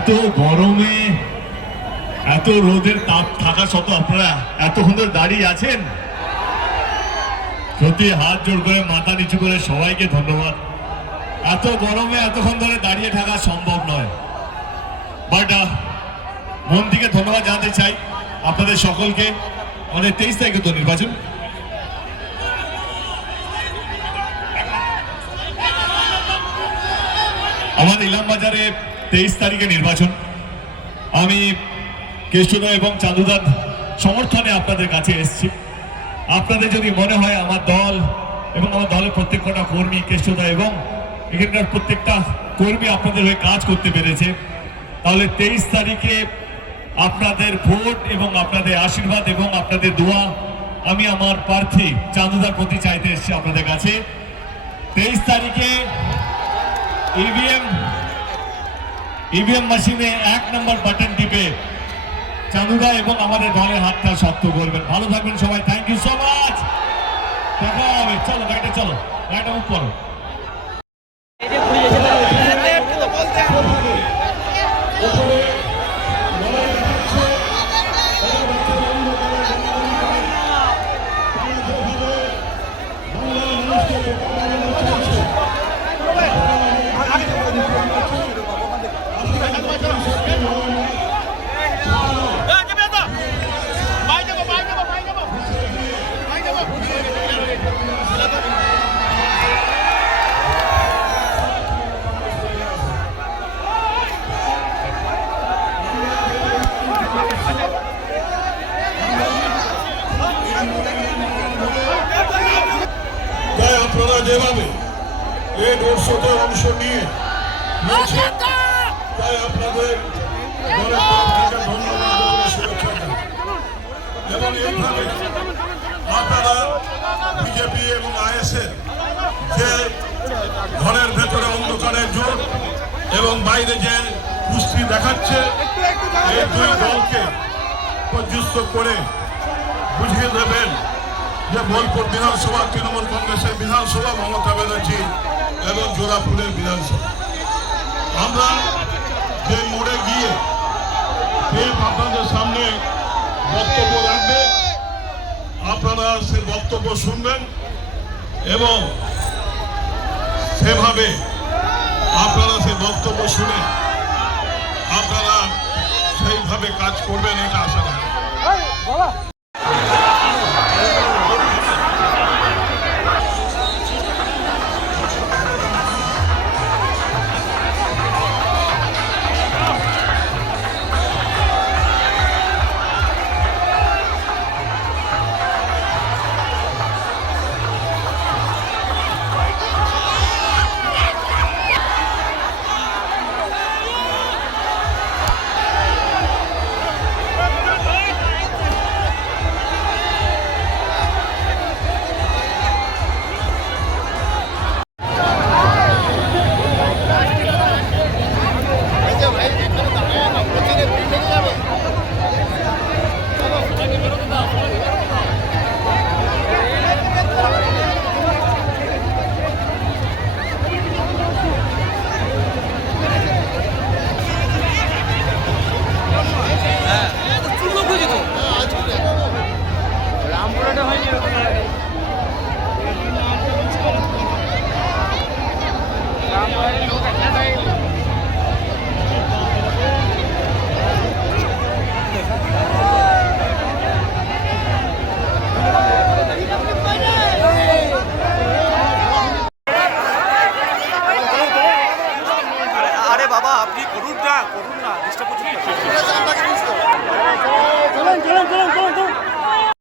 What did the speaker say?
এত গরমে এত রোদের তাপ থাকা সত্ত্বেও আপনারা এতক্ষণ ধরে দাঁড়িয়ে আছেন, সত্যি হাত জোড় করে মাথা নিচু করে সবাইকে ধন্যবাদ। এত গরমে এতক্ষণ ধরে দাঁড়িয়ে থাকা সম্ভব নয়, বাট মন থেকে ধন্যবাদ জানাতে চাই আপনাদের সকলকে। আমাদের 23 তারিখে তো নির্বাচন, আমাদের ইলামবাজারে 23 তারিখে নির্বাচন। আমি কেষ্টদা এবং চাঁদুদার সমর্থনে আপনাদের কাছে এসেছি। আপনাদের যদি মনে হয় আমার দল এবং আমার দলের প্রত্যেকটা কর্মী, কেষ্টদা এবং এখানকার প্রত্যেকটা কর্মী আপনাদের হয়ে কাজ করতে পেরেছে, তাহলে 23 তারিখে আপনাদের ভোট এবং আপনাদের আশীর্বাদ এবং আপনাদের দোয়া আমি আমার প্রার্থী চাঁদুদার প্রতি চাইতে এসেছি আপনাদের কাছে। 23 তারিখে ইভিএম মেশিনে 1 নম্বর বাটন টিপে চাঁদুদা এবং আমাদের দলের হাতটা শক্ত করবেন। ভালো থাকবেন সবাই, থ্যাংক ইউ সো মাচ। দেখা হবে, চলো গাড়িটা, চলো গাড়িটা মুভ করো। আপনারা যেভাবে এই রোড শোতে অংশ নিয়ে তাই আপনাদের এবং এইভাবে আপনারা বিজেপি এবং আইএসএর যে ঘরের ভেতরে অন্ধকারের জোট এবং বাইরে যে কুস্তি দেখাচ্ছে, এই দুই দলকে পর্যস্ত করে বুঝিয়ে দেবেন যে বোলপুর বিধানসভা তৃণমূল কংগ্রেসের বিধানসভা, মমতা ব্যানার্জি এবং জোড়াফুলের বিধানসভা। আমরা যে মোড়ে গিয়ে আপনাদের সামনে বক্তব্য রাখবে, আপনারা সে বক্তব্য শুনবেন এবং সেভাবে আপনারা সে বক্তব্য শুনে আপনারা সেইভাবে কাজ করবেন, এটা আশা করি। বাবা আপনি করুন না ডিস্টার্ব করছেন। চলুন চলুন চলুন চলুন।